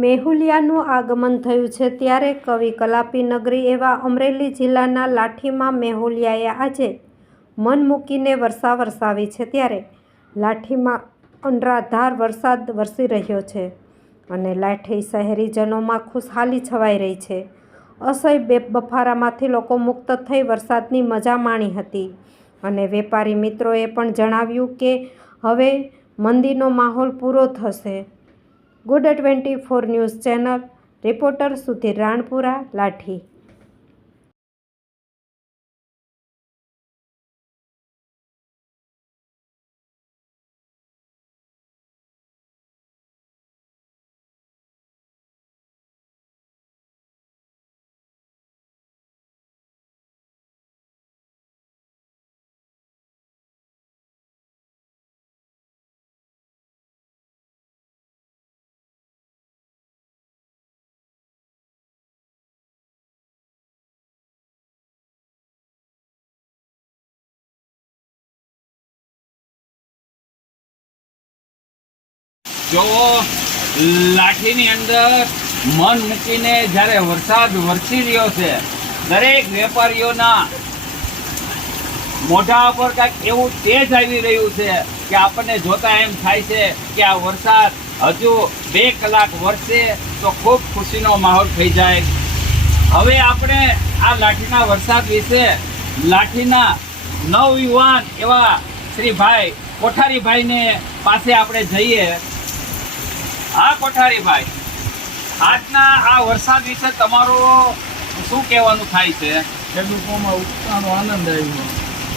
મેહુલિયાનું આગમન થયું છે ત્યારે કવિ કલાપી નગરી એવા અમરેલી જિલ્લાના લાઠીમાં મેહુલિયાએ આજે મન મૂકીને વર્ષા વરસાવી છે ત્યારે લાઠીમાં અનરાધાર વરસાદ વરસી રહ્યો છે અને લાઠી શહેરીજનોમાં ખુશહાલી છવાઈ રહી છે. અસહ્ય બે બફારામાંથી લોકો મુક્ત થઈ વરસાદની મજા માણી હતી અને વેપારી મિત્રોએ પણ જણાવ્યું કે હવે મંદીનો માહોલ પૂરો થશે. Good twenty four news channel reporter Sudhir Ranpura Lathi. જોવો લાઠીની અંદર મન મૂકીને જ્યારે વરસાદ વરસી રહ્યો છે, દરેક વેપારીઓના મોઢા ઉપર કાંઈક એવું તેજ આવી રહ્યું છે કે આપણને જોતા એમ થાય છે કે આ વરસાદ હજુ બે કલાક વરસે તો ખૂબ ખુશીનો માહોલ થઈ જાય. હવે આપણે આ લાઠીના વરસાદ વિશે લાઠીના નવયુવાન એવા શ્રી ભાઈ કોઠારીભાઈને પાસે આપણે જઈએ. હા કોઠારીભાઈ. આજના આ વરસાદ વિશે તમારું શું કહેવાનું થાય છે? ખેડૂતોમાં ઉત્સાહનો આનંદ આવ્યો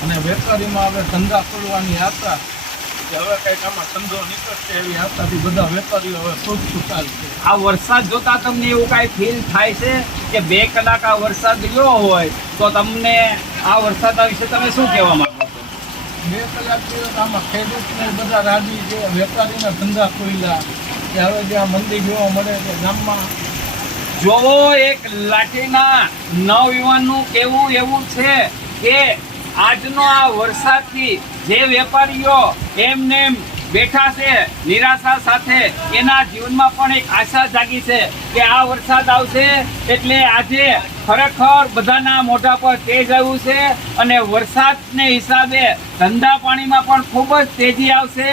અને વેપારીમાં હવે ધંધા ખોલવાની આશા કે હવે કંઈક આમાં ધંધો નીકળશે એવી આશાથી બધા વેપારીઓ હવે ખૂબ ખુશાલ છે. આ વરસાદ જોતા તમને એવું કાંઈ ફીલ થાય છે કે બે કલાક આ વરસાદ રહ્યો હોય તો તમને આ વરસાદ વિશે તમે શું કહેવા માંગો છો? બે કલાક આમાં ખેડૂતને બધા રાજી છે વેપારીના ધંધા ખોલ્યા કે ત્યાં મંદિર જોવા મળે છે ગામમાં, જોવો એક લાઠીના નવયુવાનનું કેવું એવું છે કે આજનો આ વરસાદથી જે વેપારીઓ એમને બેઠા છે, નિરાશા સાથે, એના જીવનમાં પણ એક આશા જાગી છે કે આ વરસાદ આવશે એટલે આજે ખરેખર બધાના મોઢા પર તેજ આવ્યું છે અને વરસાદને હિસાબે ધંધા પાણીમાં પણ ખૂબ જ તેજી આવશે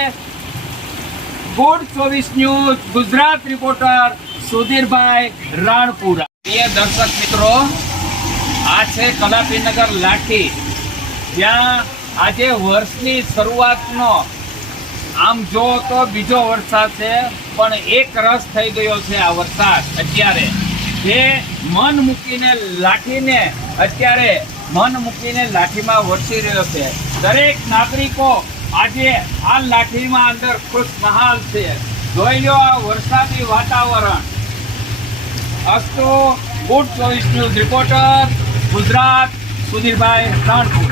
ગુડ ચોવીસ ન્યૂઝ, ગુજરાત રિપોર્ટર સુધીરભાઈ રાણપુરા. પ્રિય દર્શક મિત્રો, આ છે કલાપીનગર લાઠી. જ્યાં આજે વર્ષની શરૂઆતનો, આમ જો તો બીજો વરસાદ છે, પણ એક રસ થઈ ગયો છે આ વરસાદ અત્યારે. જે મન મૂકીને લાઠીને અત્યારે મન મૂકીને લાઠીમાં વરસી રહ્યો છે. દરેક નાગરિકો આજે આ લાઠીમાં અંદર ખુશમહાલ છે. જોઈ લો આ વરસાદી વાતાવરણ. અસ્તો ગુડ ચોવીસ ન્યૂઝ રિપોર્ટર ગુજરાત સુધીરભાઈ રાણપુરા.